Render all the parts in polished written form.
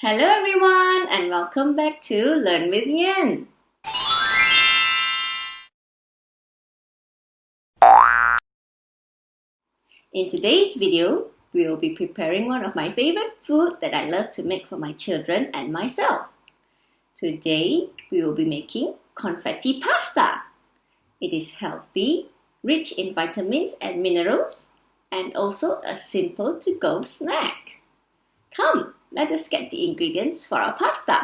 Hello everyone and welcome back to Learn with Yenn. In today's video, we will be preparing one of my favorite food that I love to make for my children and myself. Today, we will be making confetti pasta. It is healthy, rich in vitamins and minerals, and also a simple to-go snack. Come, let us get the ingredients for our pasta.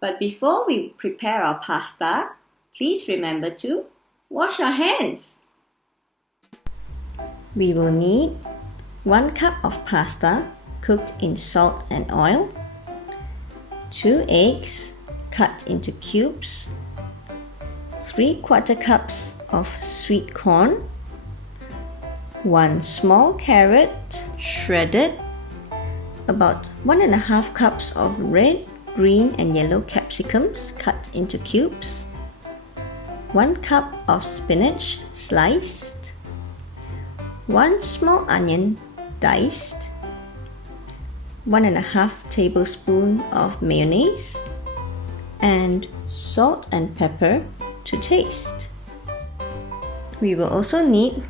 But before we prepare our pasta, please remember to wash our hands. We will need 1 cup of pasta cooked in salt and oil, 2 eggs cut into cubes, 3/4 cups of sweet corn, 1 small carrot shredded, about 1.5 cups of red, green and yellow capsicums cut into cubes, 1 cup of spinach sliced, 1 small onion diced, 1.5 tablespoons of mayonnaise, and salt and pepper to taste. We will also need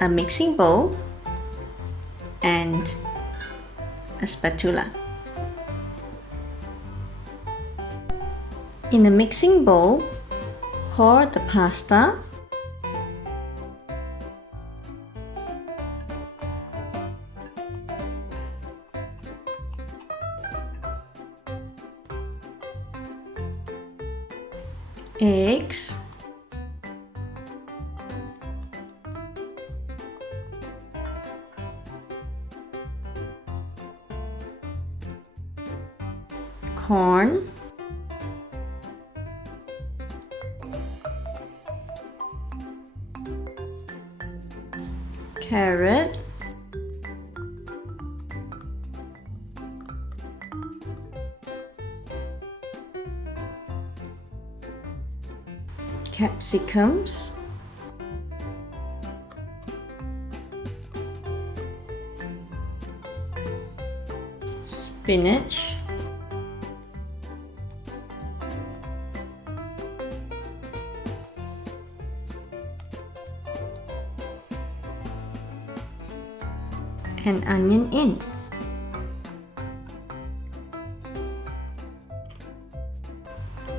a mixing bowl and a spatula. In a mixing bowl, pour the pasta, eggs, corn, carrot, capsicums, spinach, and onion in.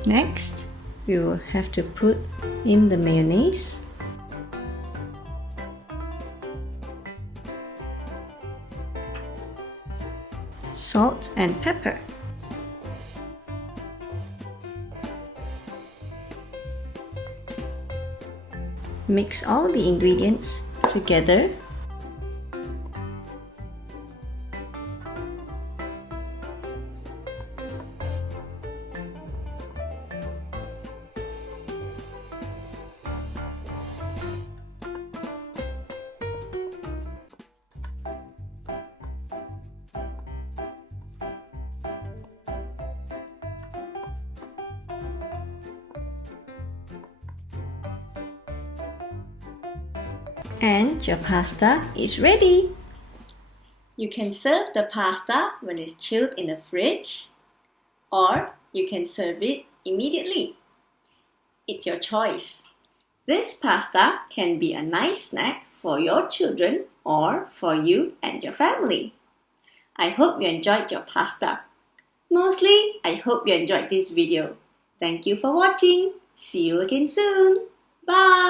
Next, we will have to put in the mayonnaise, salt and pepper, mix all the ingredients together. And your pasta is ready. You can serve the pasta when it's chilled in the fridge, or you can serve it immediately. It's your choice. This pasta can be a nice snack for your children or for you and your family. I hope you enjoyed your pasta. Mostly, I hope you enjoyed this video. Thank you for watching. See you again soon. Bye!